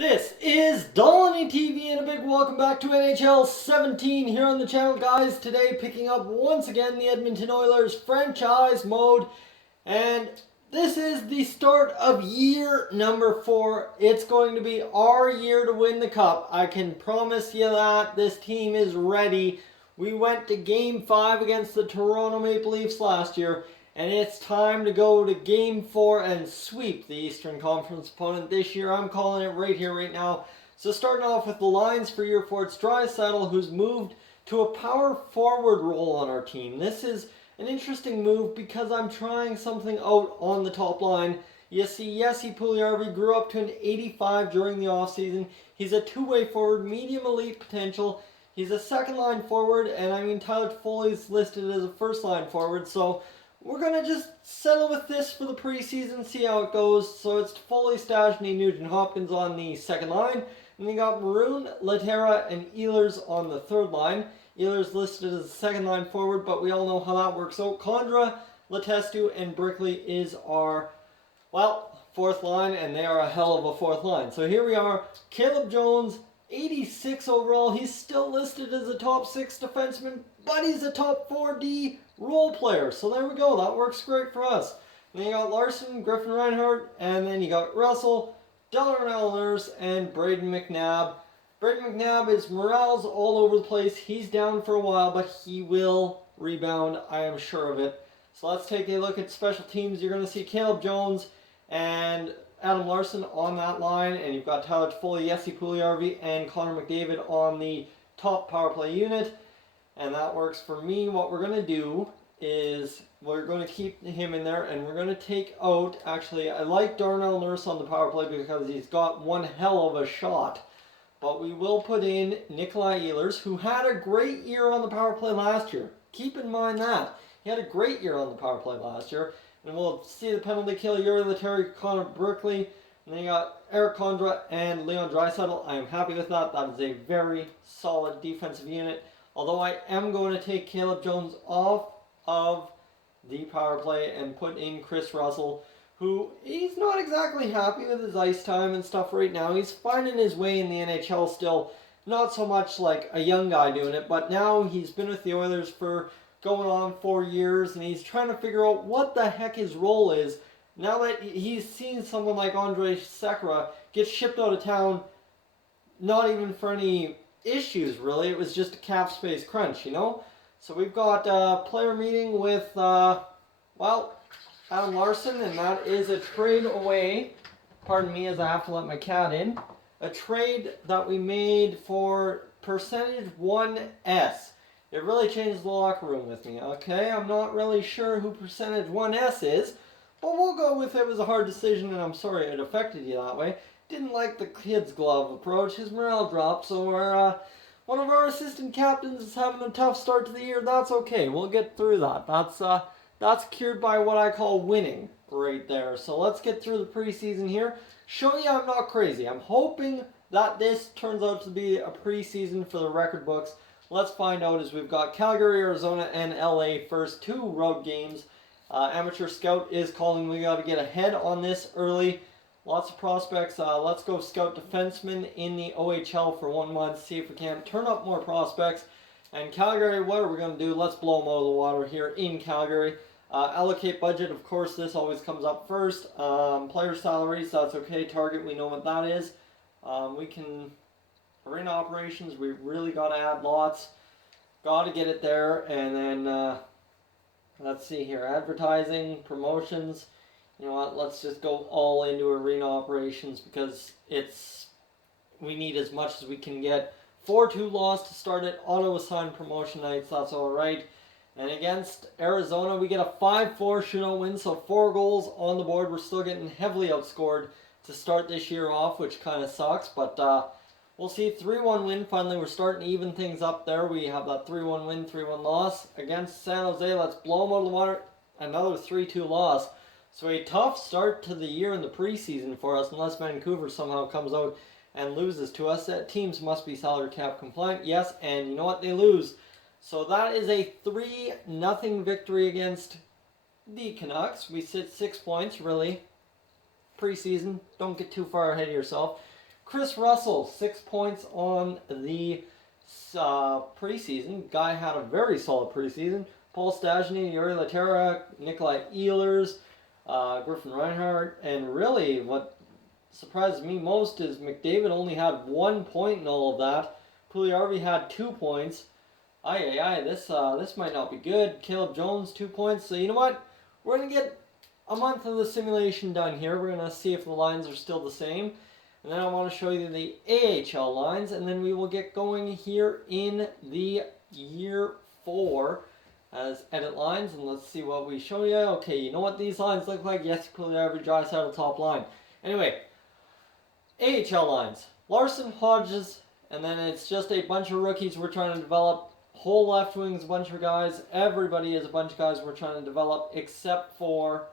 This is Dolany TV and a big welcome back to NHL 17 here on the channel, guys. Today picking up once again the Edmonton Oilers franchise mode, and this is the start of year number 4. It's going to be our year to win the cup. I can promise you that this team is ready. We went to Game 5 against the Toronto Maple Leafs last year, and it's time to go to Game 4 and sweep the Eastern Conference opponent this year. I'm calling it right here, right now. So starting off with the lines for year 4, it's Draisaitl, who's moved to a power forward role on our team. This is an interesting move because I'm trying something out on the top line. You see, Jesse Puljujarvi grew up to an 85 during the offseason. He's a two-way forward, medium elite potential. He's a second-line forward, and I mean, Tyler Toffoli's listed as a first-line forward, so we're going to just settle with this for the preseason, see how it goes. So it's Toffoli, Stastny, Nugent-Hopkins on the second line. And you got Maroon, Lehtera, and Ehlers on the third line. Ehlers listed as a second line forward, but we all know how that works out. Condra, Letestu, and Brickley is our, well, fourth line, and they are a hell of a fourth line. So here we are, Caleb Jones, 86 overall. He's still listed as a top 6 defenseman, but he's a top 4D role player. So there we go. That works great for us. And then you got Larson, Griffin Reinhardt, and then you got Russell, Darnell Nurse, and Braden McNabb. Braden McNabb is morale's all over the place. He's down for a while, but he will rebound. I am sure of it. So let's take a look at special teams. You're going to see Caleb Jones and Adam Larson on that line, and you've got Tyler Toffoli, Jesse Puljujarvi, and Connor McDavid on the top power play unit. And that works for me. What we're going to do is we're going to keep him in there, and we're going to take out, actually, I like Darnell Nurse on the power play because he's got one hell of a shot. But we will put in Nikolai Ehlers, who had a great year on the power play last year. Keep in mind that. He had a great year on the power play last year. And we'll see the penalty kill, Yuri Lehtera, Connor Brickley. And then you got Eric Condra and Leon Draisaitl. I am happy with that. That is a very solid defensive unit. Although I am going to take Caleb Jones off of the power play and put in Chris Russell, who he's not exactly happy with his ice time and stuff right now. He's finding his way in the NHL still. Not so much like a young guy doing it, but now he's been with the Oilers for going on 4 years, and he's trying to figure out what the heck his role is. Now that he's seen someone like Andrei Sekera get shipped out of town, not even for any issues, really. It was just a cap space crunch, you know? So we've got a player meeting with, well, Adam Larson, and that is a trade away. Pardon me as I have to let my cat in. A trade that we made for percentage 1S. It really changed the locker room with me, okay? I'm not really sure who percentage 1S is, but we'll go with it was a hard decision, and I'm sorry it affected you that way. Didn't like the kid's glove approach. His morale dropped, so one of our assistant captains is having a tough start to the year. That's okay. We'll get through that. That's cured by what I call winning right there. So let's get through the preseason here. Show you I'm not crazy. I'm hoping that this turns out to be a preseason for the record books. Let's find out as we've got Calgary, Arizona, and LA first 2 road games. Amateur Scout is calling. We got to get ahead on this early. Lots of prospects. Let's go scout defensemen in the OHL for 1 month. See if we can turn up more prospects. And Calgary, what are we going to do? Let's blow them out of the water here in Calgary. Allocate budget, of course, this always comes up first. Player salaries, that's okay. Target, we know what that is. We can, arena operations, we really got to add lots. Got to get it there. And then, let's see here. Advertising, promotions. You know what, let's just go all into arena operations because we need as much as we can get. 4-2 loss to start it. Auto-assigned promotion nights, that's alright. And against Arizona, we get a 5-4 shootout win, so 4 goals on the board. We're still getting heavily outscored to start this year off, which kind of sucks. But we'll see. 3-1 win. Finally, we're starting to even things up there. We have that 3-1 win, 3-1 loss. Against San Jose, let's blow them out of the water. Another 3-2 loss. So a tough start to the year in the preseason for us, unless Vancouver somehow comes out and loses to us. Teams must be salary cap compliant. Yes, and you know what? They lose. So that is a 3-0 victory against the Canucks. We sit 6 points, really. Preseason, don't get too far ahead of yourself. Chris Russell, 6 points on the preseason. Guy had a very solid preseason. Paul Stastny, Yuri Laterra, Nikolai Ehlers, Griffin Reinhardt, and really what surprises me most is McDavid only had 1 point in all of that. Puljujarvi had 2 points. This might not be good. Caleb Jones, 2 points. So you know what? We're going to get a month of the simulation done here. We're going to see if the lines are still the same. And then I want to show you the AHL lines. And then we will get going here in the year 4 as edit lines. And let's see what we show you. Okay, you know what these lines look like? Yes, Puljujarvi, Draisaitl, top line. Anyway, AHL lines. Larson, Hodges, and then it's just a bunch of rookies we're trying to develop. Whole left wing's a bunch of guys. Everybody is a bunch of guys we're trying to develop, except for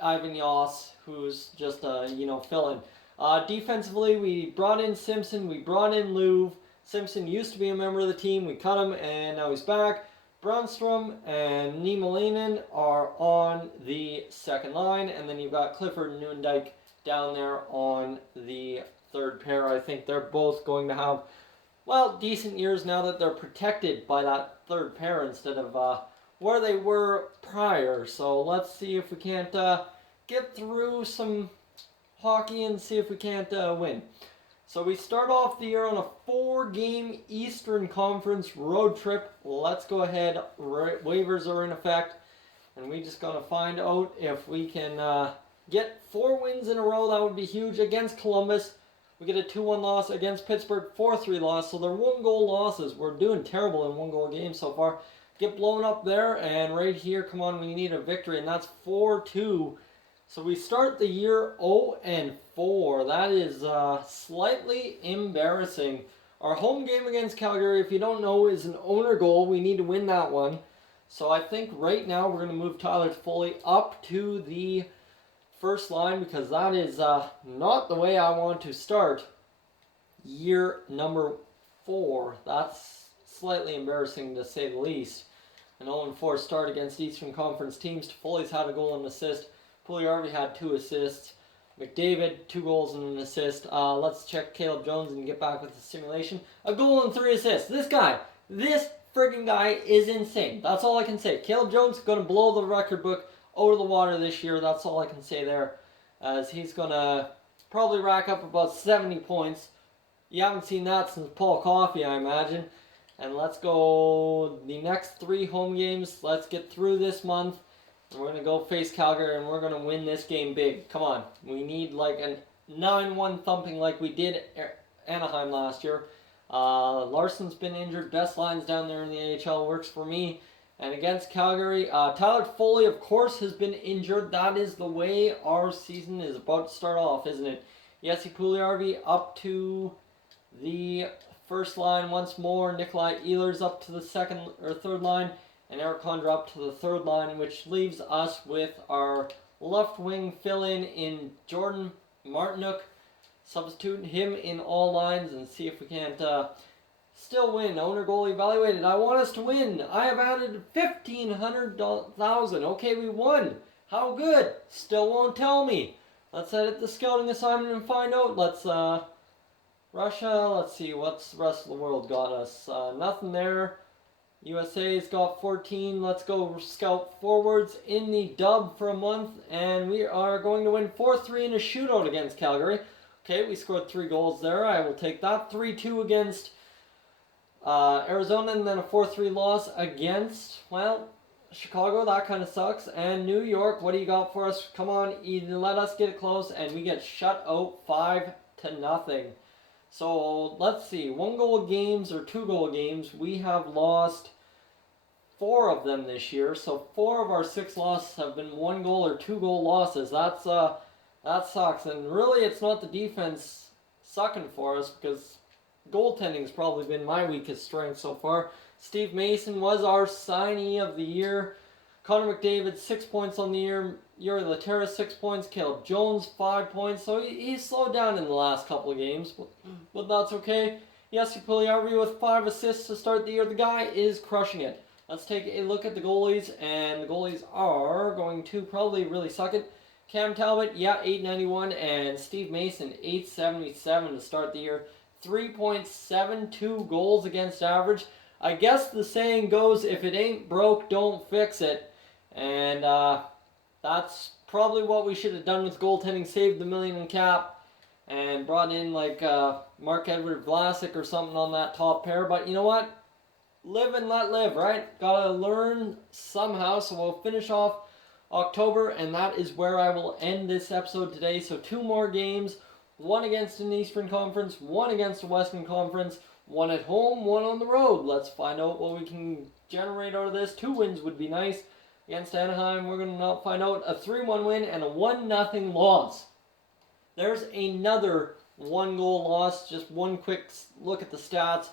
Ivan Yoss, who's just a fill-in. Defensively, we brought in Simpson. We brought in Louvre. Simpson used to be a member of the team. We cut him, and now he's back. Brunstrom and Niemelainen are on the second line, and then you've got Clifford and Newendijk down there on the third pair. I think they're both going to have decent years now that they're protected by that third pair instead of where they were prior. So let's see if we can't get through some hockey and see if we can't win. So we start off the year on a 4-game Eastern Conference road trip. Let's go ahead. Waivers are in effect. And we just got to find out if we can get 4 wins in a row. That would be huge. Against Columbus, we get a 2-1 loss. Against Pittsburgh, 4-3 loss. So they're 1-goal losses. We're doing terrible in 1-goal games so far. Get blown up there, and right here, come on, we need a victory, and that's 4-2. So we start the year 0-4. That is slightly embarrassing. Our home game against Calgary, if you don't know, is an owner goal. We need to win that one. So I think right now we're going to move Tyler Toffoli up to the first line because that is not the way I want to start year number 4. That's slightly embarrassing to say the least. An 0-4 start against Eastern Conference teams. Toffoli's had a goal and an assist. Puljujarvi had 2 assists. McDavid, 2 goals and an assist. Let's check Caleb Jones and get back with the simulation. A goal and 3 assists. This friggin' guy is insane. That's all I can say. Caleb Jones is going to blow the record book out of the water this year. That's all I can say there. As he's going to probably rack up about 70 points. You haven't seen that since Paul Coffey, I imagine. And let's go the next 3 home games. Let's get through this month. And we're going to go face Calgary and we're going to win this game big. Come on. We need like a 9-1 thumping like we did at Anaheim last year. Larson's been injured. Best lines down there in the AHL works for me. And against Calgary, Tyler Toffoli, of course, has been injured. That is the way our season is about to start off, isn't it? Jesse Puljujarvi up to the first line once more. Nikolai Ehlers up to the second or third line. And Eric Condra up to the third line, which leaves us with our left wing fill-in in Jordan Martinook. Substitute him in all lines and see if we can't still win. Owner goal evaluated. I want us to win. I have added 1,500,000. Okay, we won. How good? Still won't tell me. Let's edit the scouting assignment and find out. Let's Russia. Let's see what's the rest of the world got us. Nothing there. USA's got 14. Let's go scout forwards in the dub for a month, and we are going to win 4-3 in a shootout against Calgary. Okay, we scored 3 goals there. I will take that. 3-2 against Arizona, and then a 4-3 loss against, Chicago. That kind of sucks. And New York, what do you got for us? Come on, let us get it close, and we get shut out 5-0. So let's see, 1-goal games or 2-goal games. We have lost 4 of them this year. So 4 of our 6 losses have been 1-goal or 2-goal losses. That sucks. And really, it's not the defense sucking for us because goaltending has probably been my weakest strength so far. Steve Mason was our signee of the year. Connor McDavid, 6 points on the year. Yuri Laterra, 6 points. Caleb Jones, 5 points. So he's slowed down in the last couple of games, but that's okay. Jesse Puljujarvi with 5 assists to start the year. The guy is crushing it. Let's take a look at the goalies, and the goalies are going to probably really suck it. Cam Talbot, yeah, 891, and Steve Mason, 877 to start the year. 3.72 goals against average. I guess the saying goes, if it ain't broke, don't fix it. And that's probably what we should have done with goaltending. Saved the million in cap and brought in like Mark-Edward Vlasic or something on that top pair. But you know what? Live and let live, right? Gotta learn somehow. So we'll finish off October, and that is where I will end this episode today. So 2 more games, one against an Eastern Conference, one against a Western Conference, one at home, one on the road. Let's find out what we can generate out of this. 2 wins would be nice. Against Anaheim, we're going to find out a 3-1 win and a 1-0 loss. There's another 1-goal loss. Just one quick look at the stats,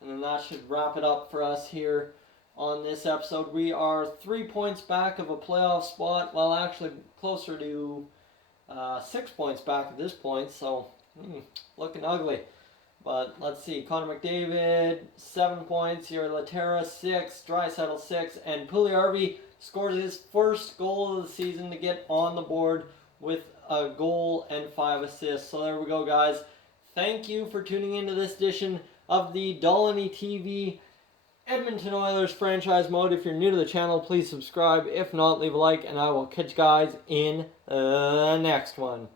and then that should wrap it up for us here on this episode. We are 3 points back of a playoff spot. Well, actually closer to 6 points back at this point, so looking ugly. But let's see, Connor McDavid, 7 points. Here, Laterra, 6. Draisaitl, 6. And Puljujarvi scores his first goal of the season to get on the board with a goal and 5 assists. So there we go, guys. Thank you for tuning into this edition of the Dolany TV Edmonton Oilers franchise mode. If you're new to the channel, please subscribe. If not, leave a like, and I will catch you guys in the next one.